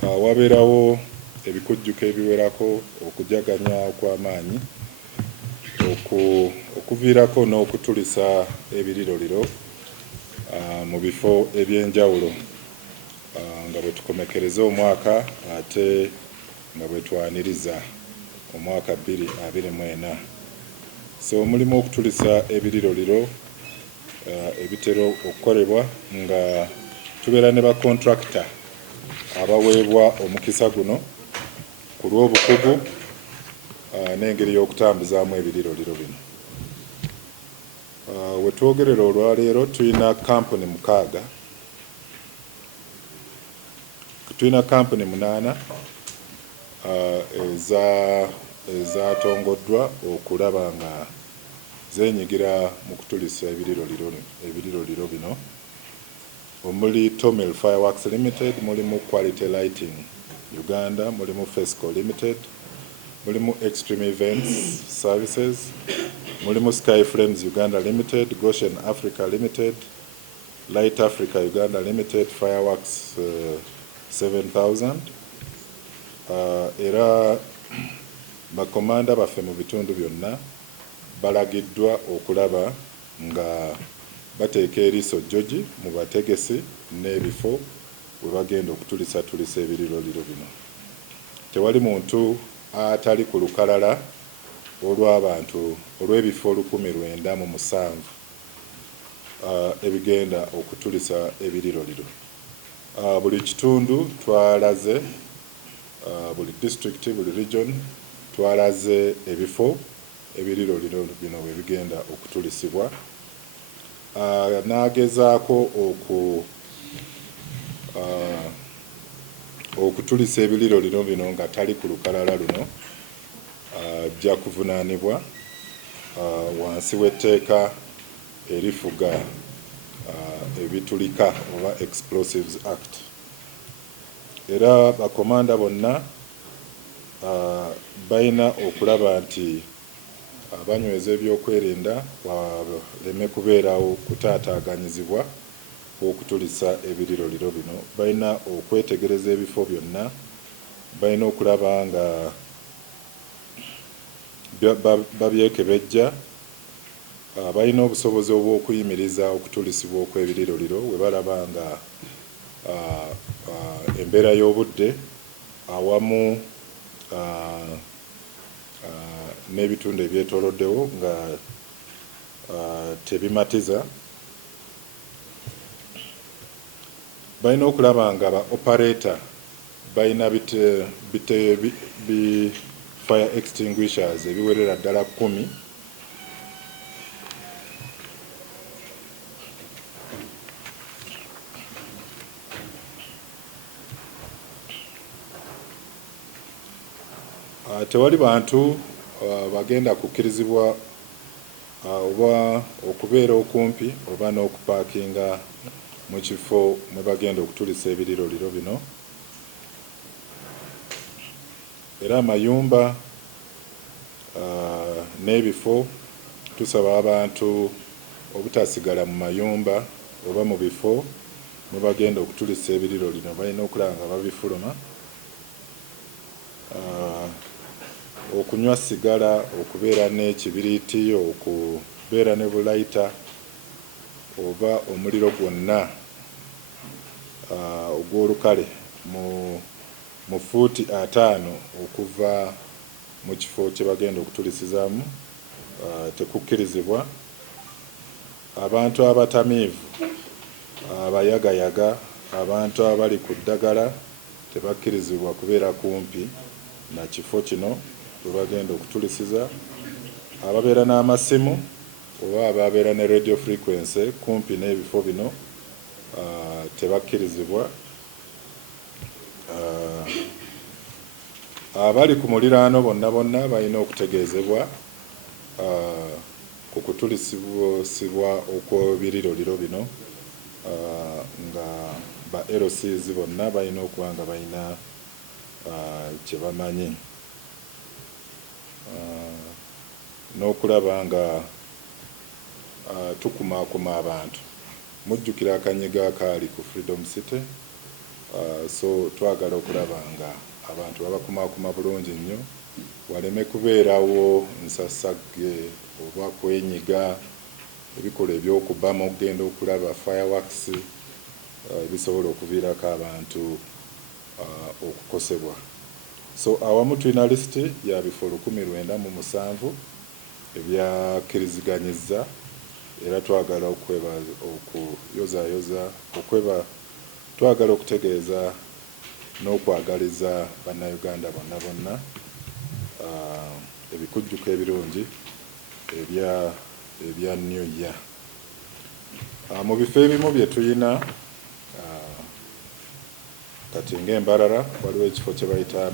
wabeerawo ebikujjuko ebiwerako okujaganya okw'amaanyi okuviirako n'okutulisa ebiriroliro mu bifo eby'enjawulo nga bwe tukomekereza omwaka ate nga bwe twaniriza omwaka 2024. So mulimu okutulisa ebiriroliro ebitera okukolebwa nga tubeera ne bakontrakita abaweebwa omukisa guno ku lw'obukugu n'engeri y'okutambuzaamu ebiriroliro bino. We twogerera olwaleero tulina kampuni 6, tulina kampuni 8 ezatongoddwa okulaba nga zeenyigira mu kutulisa ebiriroliro bino omuli Tomil Fireworks Limited, mulimu Quality Lighting Uganda, mulimu Fesco Limited, mulimu Extreme Events Services, mulimu Sky Frames Uganda Limited, Goshen Africa Limited, Light Africa Uganda Limited, Fireworks 7000. Era bakomanda baffe mu bitundu byonna balagiddwa okulaba nga bateeka eriiso jjogi mu bategesi n'ebifo we bagenda okutulisa ebiriroliro bino. Tewali muntu atali ku lukalala olw'abantu olw'ebifo 1907 ebigenda okutulisa ebiriroliro. Buli kitundu twalaze, buli district, buli region twalaze ebifo ebiriroliro bino we bigenda okutulisibwa. N'agezaako okutulisa ebiriroliro bino nga tali ku lukalala luno ajja kuvunaanibwa wansi w'etteeka erifuga ebitulika oba Explosives Act. Era bakomanda bonna balina okulaba nti abanyweza ebyokwerinda waleme kubeerawo kutaataaganyizibwa okutulisa ebiriroliro bino. Balina okwetegereza ebifo byonna, balina okulaba nga babyekebejja, balina obusobozi obw'okuyimiriza okutulisibwa okw'ebiriroliro we balaba nga embeera y'obudde awamu n'ebitundu ebyetooloddewo nga tebimatiza. Balina okulaba nga ba operator balina fire extinguishers ebiwerera ddala 10 tewali bantu bagenda kukkirizibwa oba okubeera okumpi oba n'okupaakinga mu kifo mwe bagenda okutulisa ebiriroliro bino. Era amayumba n'ebifo tusaba abantu obutasigala mu mayumba oba mu bifo mwe bagenda okutulisa ebiriroliro, balina okulaba nga babifuluma. Okunywa sigala, okubeera n'ekibiriiti, okubeera ne bulayita oba omuliro gwonna ogw'olukale mu fuuti 5 okuva mu kifo kye bagenda okutulisizaamu tekukkirizibwa. Abantu abatamiivu, abayagayaga, abantu abali ku ddagala tebakkirizibwa kubeera kumpi na kifo kino we bagenda okutulisiza. Ababeera n'amasimu oba ababeera ne radio frequency kumpi n'ebifo bino tebakkirizibwa. Abali ku muliraano bonna balina okutegeezebwa ku kutulisibwa okw'ebiriroliro bino nga ba LCs bonna balina okuba nga balina kye bamanyi n'okulaba nga tukumaakuma abantu. Mujjukira akanyiga akaali ku Freedom City So twagala okulaba nga abantu babakumakuma bulungi nnyo, waleme kubeerawo nsasagge oba kwenyiga ebikola eby'okubamu okugenda okulaba fireworks ebisobola okuviirako abantu okukosebwa. So awamu tulina lisiti ya bifo 1907 ebyakkiriziganyizza, era twagala twagala okutegeeza n'okwagaliza bannayuganda bonna ebikujjuko ebirungi ebya New Year. Mu bifo ebimu bye tulina kati ng'Embarara waliwo ekifo kye bayita